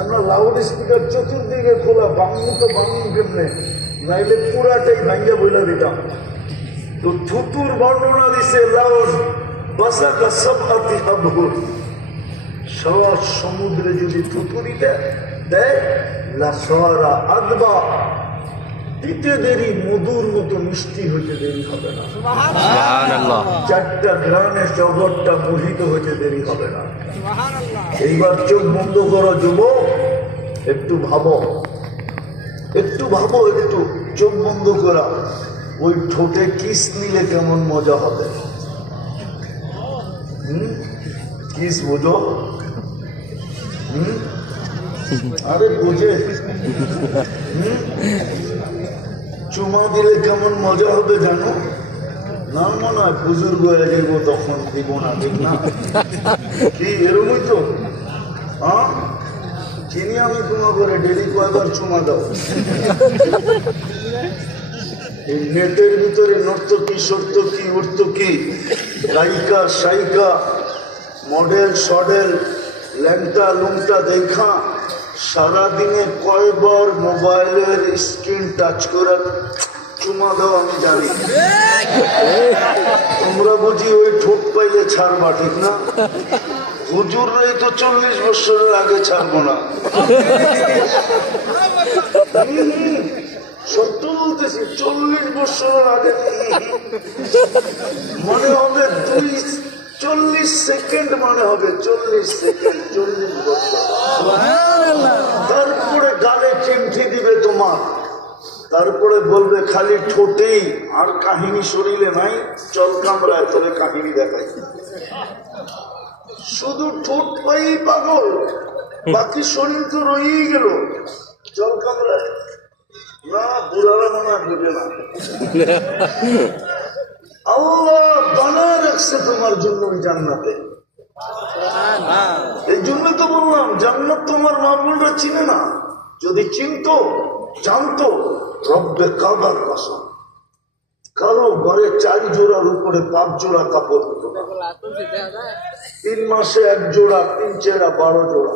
আমরা loud speaker চতুর্দিকে খোলা, বাংলু তো বাংলু কেমনে, নাইলে পুরাটাই ভাঙ্গা বইলা দিতাম। তো থুতুর বর্ণনা দিছে লাউড বাসাকা সাবআতি আবহুর, সব সমুদ্রে যদি থুতুরিতে দেয় লাসারা আদবা, দিতে দেরি মধুর মতো মিষ্টি হইতে দেরি হবে না। সুবহানাল্লাহ। চারটা গ্রামে জগৎটা মোহিত হইতে দেরি হবে না। এইবার চোখ বন্ধ করো যুবক, একটু ভাবো, একটু ভাবো, একটু চোখ বন্ধ করা, ওই ঠোঁটে কিস নিলে কেমন মজা হবে। কিস বোঝো? আরে বোঝে। চুমা দিলে কেমন মজা হবে জানো? না মনে হয় বুজুর্গ হয়ে যাবো তখন দিব না, ঠিক না? কি এরকমই তো? হ্যাঁ, চিনি আমি তোমার করে ডেলি কয়বার চুমা দাও। এই নেটের ভিতরে নর্তকী সর্তকী উর্তকী, গায়িকা সায়িকা, মডেল সডেল, ল্যাংটা লুংটা দেখা সারাদিনে কয়বার মোবাইলের স্ক্রিন টাচ করে চুমা দাও আমি জানি। তোমরা বুঝি ওই ঠোঁট পাইলে ছাড়বা, ঠিক না? হুজুররাই তো 40 বছরের আগে ছাড়বো না। সত্য বলতেছি, 40 বছরের আগে মনে হবে 40 সেকেন্ড, মনে হবে 40 সেকেন্ড, 40 বছর। তারপরে গালে চিমঠি দিবে তোমার, তারপরে বলবে খালি ঠোঁটেই, আর কাহিনী শরীরে নাই, চল কামরায় তবে কাহিনী দেখাই। শুধু ঠোঁট পাই পাগল, বাকি শরীর তো রয়েই গেল, চল কামরায়। না, বুড়ারা মনে হয় বুঝে না। আল্লাহ বানায় রাখছে তোমার জন্য ওই জান্নাতে। এই জন্য তো বললাম জান্নাত তোমার মামুনরা চিনে না। যদি চিনতো, জানতো, রব্বে কাবার কসম, কারো ঘরে 4 জোড়ার উপরে 5 জোড়া কাপড় হতো না। 3 মাসে 1 জোড়া, 3 চেরা 12 জোড়া,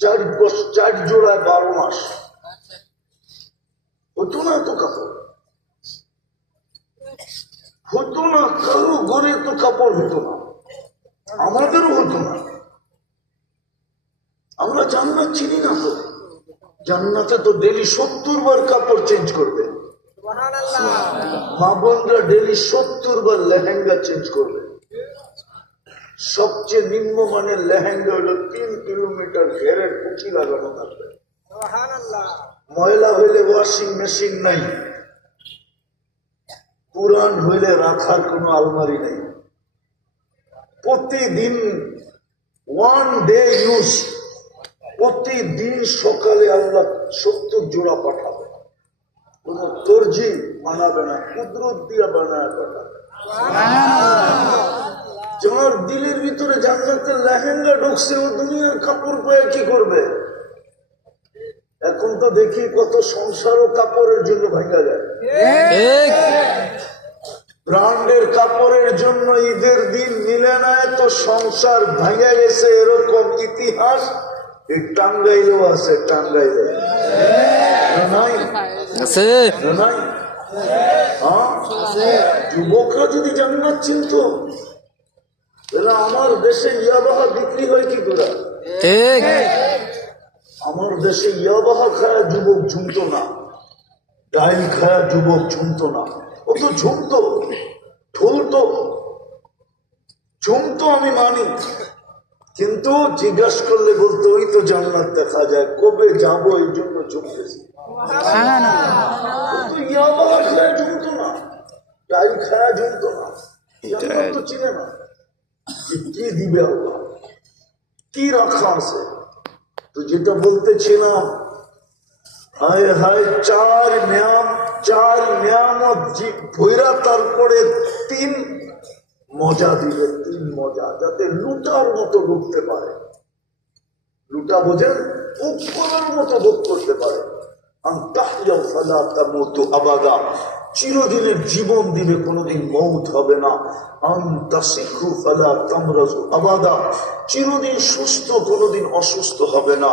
4 জোড়া 12 মাস হতো না। তো কাপড় হতো না, কারো ঘরে তো কাপড় হতো না, আমাদেরও হতো না। আমরা জান্নাত চিনি না তো। জান্নাতে তো ডেলি 70 বার কাপড় চেঞ্জ করবে। মা বোনরা ডেলি 70 বার লেহেঙ্গা চেঞ্জ করবে। সবচেয়ে নিম্নমানের লেহেঙ্গা হলো 3 কিলোমিটার ঘেরের পুঁথি লাগানো থাকবে। ময়লা হইলে ওয়াশিং মেশিন নাই, পুরান হইলে রাখার কোনো আলমারি নেই। প্রতিদিন 1 ডে ইউজ, প্রতিদিন সকালে আল্লাহ 70 জোড়া পাঠাবে। কোন দর্জি বানাবে না, কুদরত দিয়া বানায় পাঠাবে। যার দিলের ভিতরে জান্নাতের লেহেঙ্গা ঢুকছে, ও দুনিয়ার কাপড় পেয়ে কি করবে? এখন তো দেখি কত সংসারও কাপড়ের জন্য ভাঙা যায়। ব্র্যান্ডের কাপড়ের জন্য ঈদের দিন মিলে নাই তো সংসার ভাঙা গেছে, এরকম ইতিহাস এই টাঙ্গাইলেও আছে। টাঙ্গাইলে নাই? যুবকরা যদি জান্নাত চিনত, তাহলে আমার দেশে ইয়াবাহা বিক্রি হয় কি করে? আমার দেশে ইয়াবাহা খায়া যুবক ঝুমত না, ডাইল খায়া যুবক ঝুমত না। ও তো ঝুমতো, ঠুলতো, ঝুমতো, আমি মানি। কিন্তু জিজ্ঞাসা করলে বলতো ওই তো জান্নাত দেখা যায়, কবে যাবো এই জন্য ঝুমতেছি। ইয়াবাহা খায়া ঝুমতো না, ডাইল খায়া ঝুমতো না, জান্নাত তো চিনে না। কি দিবে আল্লাহ, কি রাখা আছে? তো যেটা বলতেছিলাম, হায় হায় 4 নিয়ামত ভৈরা, তারপরে 3 মজা দিবে, 3 মজা, যাতে লুটার মতো ঢুকতে পারে। লুটা বোঝেন? উপকরণ মতো ভোগ করতে পারে। আনতাহইয়াউ ফালা তামুতু আবাদা, চিরদিনের জীবন দিবে, কোনোদিন মৌত হবে না। আনতাসিহু ফালা তামরাজু আবাদা, চিরদিন সুস্থ, কোনোদিন অসুস্থ হবে না।